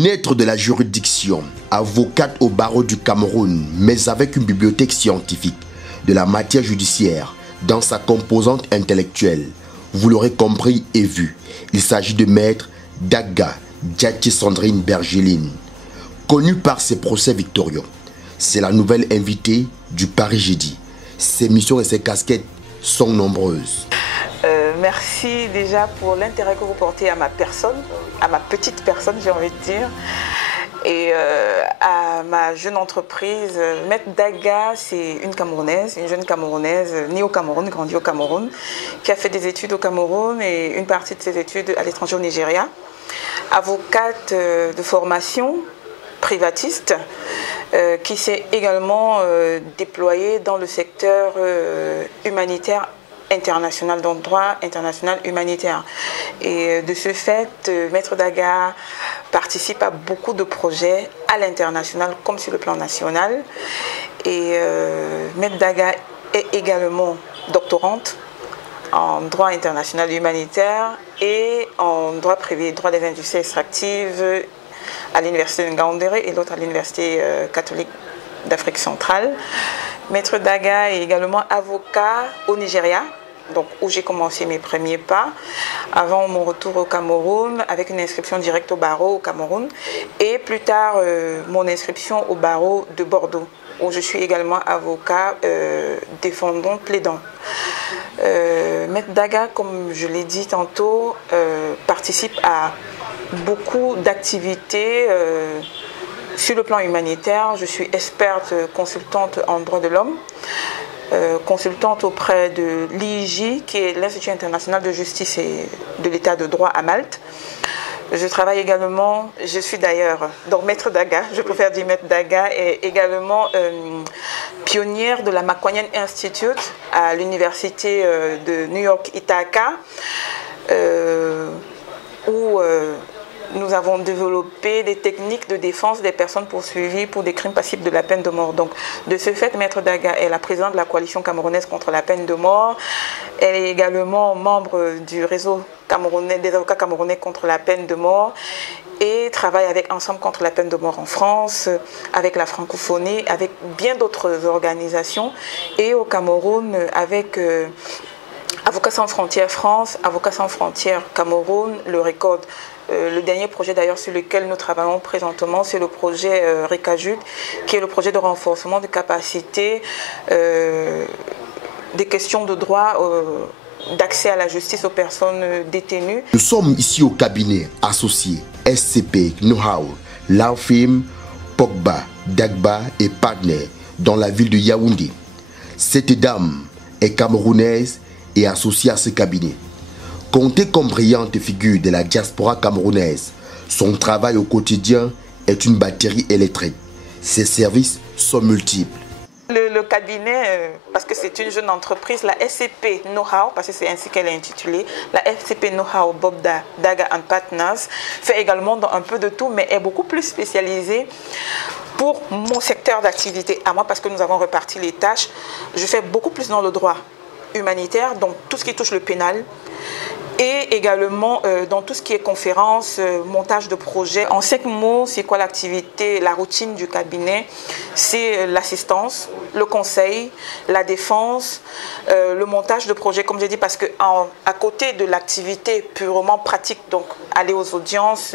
Fenêtre de la juridiction, avocate au barreau du Cameroun, mais avec une bibliothèque scientifique de la matière judiciaire dans sa composante intellectuelle. Vous l'aurez compris et vu, il s'agit de maître Daga Djatchi Sandrine Bergeline, connue par ses procès victorieux. C'est la nouvelle invitée du Paris Jeudi. Ses missions et ses casquettes sont nombreuses. Merci déjà pour l'intérêt que vous portez à ma personne, à ma petite personne, j'ai envie de dire, et à ma jeune entreprise. Maître Daga, c'est une Camerounaise, une jeune Camerounaise, née au Cameroun, grandie au Cameroun, qui a fait des études au Cameroun et une partie de ses études à l'étranger au Nigeria. Avocate de formation, privatiste, qui s'est également déployée dans le secteur humanitaire international, donc droit international humanitaire. Et de ce fait, Maître Daga participe à beaucoup de projets à l'international comme sur le plan national. Et Maître Daga est également doctorante en droit international humanitaire et en droit privé, droit des industries extractives à l'université de Ngaoundéré et l'autre à l'université catholique d'Afrique centrale. Maître Daga est également avocat au Nigeria, donc où j'ai commencé mes premiers pas, avant mon retour au Cameroun, avec une inscription directe au barreau au Cameroun, et plus tard mon inscription au barreau de Bordeaux, où je suis également avocat défendant, plaidant. Maître Daga, comme je l'ai dit tantôt, participe à beaucoup d'activités sur le plan humanitaire. Je suis experte consultante en droits de l'homme, consultante auprès de l'IIJ, qui est l'Institut international de justice et de l'état de droit à Malte. Je travaille également, je suis d'ailleurs, donc Maître Daga, je préfère dire Maître Daga, est également pionnière de la Macquarian Institute à l'université de New York, Ithaca, où nous avons développé des techniques de défense des personnes poursuivies pour des crimes passibles de la peine de mort. Donc, de ce fait, Maître Daga est la présidente de la coalition camerounaise contre la peine de mort. Elle est également membre du réseau camerounais, des avocats camerounais contre la peine de mort et travaille avec Ensemble contre la peine de mort en France, avec la francophonie, avec bien d'autres organisations et au Cameroun avec Avocats sans frontières France, Avocats sans frontières Cameroun, le RECOD. Le dernier projet d'ailleurs sur lequel nous travaillons présentement, c'est le projet RECAJUD, qui est le projet de renforcement de capacité des questions de droit d'accès à la justice aux personnes détenues. Nous sommes ici au cabinet associé SCP, Know-how, Law Firm, Pogba, Dagba et Partner dans la ville de Yaoundé. Cette dame est camerounaise et associée à ce cabinet. Comptée comme brillante figure de la diaspora camerounaise, son travail au quotidien est une batterie électrique. Ses services sont multiples. Le cabinet, parce que c'est une jeune entreprise, la SCP Know-how, parce que c'est ainsi qu'elle est intitulée, la SCP Know-how Bobda Daga and Partners, fait également un peu de tout, mais est beaucoup plus spécialisée pour mon secteur d'activité à moi, parce que nous avons reparti les tâches. Je fais beaucoup plus dans le droit humanitaire, donc tout ce qui touche le pénal, et également dans tout ce qui est conférences, montage de projets. En 5 mots, c'est quoi l'activité, la routine du cabinet? C'est l'assistance, le conseil, la défense, le montage de projets, comme j'ai dit, parce que à côté de l'activité purement pratique, donc aller aux audiences,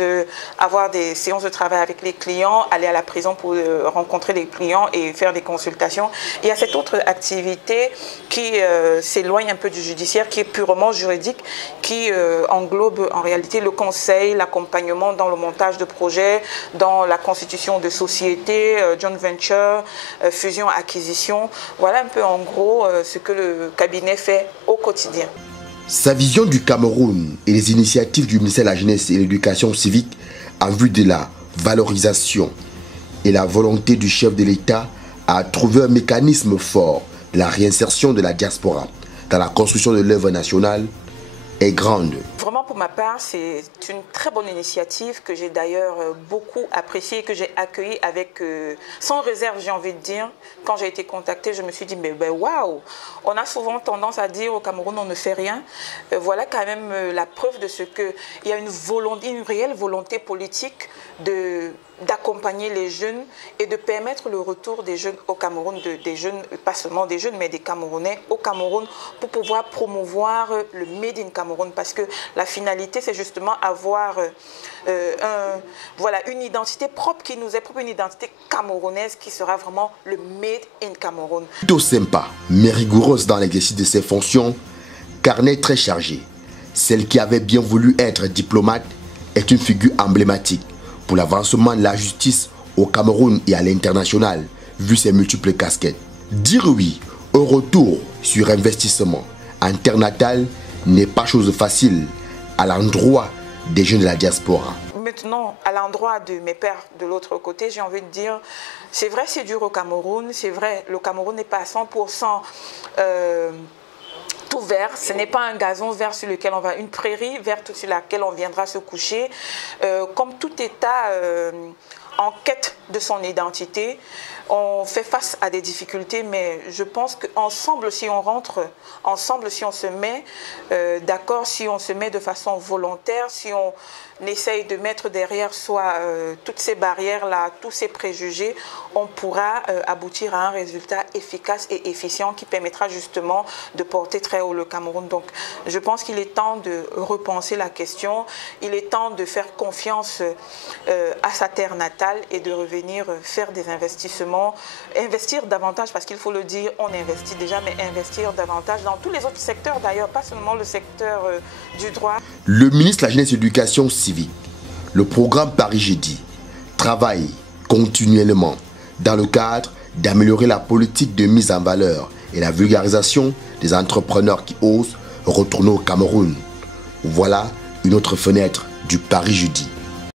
avoir des séances de travail avec les clients, aller à la prison pour rencontrer les clients et faire des consultations, il y a cette autre activité qui s'éloigne un peu du judiciaire, qui est purement juridique, qui englobe en réalité le conseil, l'accompagnement dans le montage de projets, dans la constitution de sociétés, joint venture, fusion-acquisition. Voilà un peu en gros ce que le cabinet fait au quotidien. Sa vision du Cameroun et les initiatives du ministère de la Jeunesse et de l'Éducation civique en vue de la valorisation et la volonté du chef de l'État à trouver un mécanisme fort de la réinsertion de la diaspora dans la construction de l'œuvre nationale est grande. Vraiment, pour ma part, c'est une très bonne initiative que j'ai d'ailleurs beaucoup appréciée et que j'ai accueillie avec, sans réserve, j'ai envie de dire. Quand j'ai été contactée, je me suis dit, mais waouh, on a souvent tendance à dire au Cameroun, on ne fait rien. Voilà quand même la preuve de ce qu'il y a une réelle volonté politique d'accompagner les jeunes et de permettre le retour des jeunes au Cameroun, des jeunes, pas seulement des jeunes, mais des Camerounais au Cameroun pour pouvoir promouvoir le Made in Cameroun. Parce que la finalité, c'est justement avoir une identité propre qui nous est propre, une identité camerounaise qui sera vraiment le Made in Cameroun. Plutôt sympa, mais rigoureuse dans l'exercice de ses fonctions, carnet très chargé. Celle qui avait bien voulu être diplomate est une figure emblématique pour l'avancement de la justice au Cameroun et à l'international, vu ses multiples casquettes. Dire oui au retour sur investissement internatal n'est pas chose facile à l'endroit des jeunes de la diaspora. Maintenant, à l'endroit de mes pères de l'autre côté, j'ai envie de dire, c'est vrai, c'est dur au Cameroun, c'est vrai, le Cameroun n'est pas à 100% tout vert, ce n'est pas un gazon vert sur lequel on va, une prairie verte sur laquelle on viendra se coucher. Comme tout État en quête de son identité, on fait face à des difficultés, mais je pense qu'ensemble, si on rentre, ensemble, si on se met d'accord, si on se met de façon volontaire, si on essaye de mettre derrière soi toutes ces barrières-là, tous ces préjugés, on pourra aboutir à un résultat efficace et efficient qui permettra justement de porter très haut le Cameroun. Donc, je pense qu'il est temps de repenser la question, il est temps de faire confiance à sa terre natale et de revenir faire des investissements, investir davantage, parce qu'il faut le dire, on investit déjà, mais investir davantage dans tous les autres secteurs d'ailleurs, pas seulement le secteur du droit. Le ministre de la Jeunesse et de l'Éducation civique, le programme Paris Jeudi, travaille continuellement dans le cadre d'améliorer la politique de mise en valeur et la vulgarisation des entrepreneurs qui osent retourner au Cameroun. Voilà une autre fenêtre du Paris Jeudi.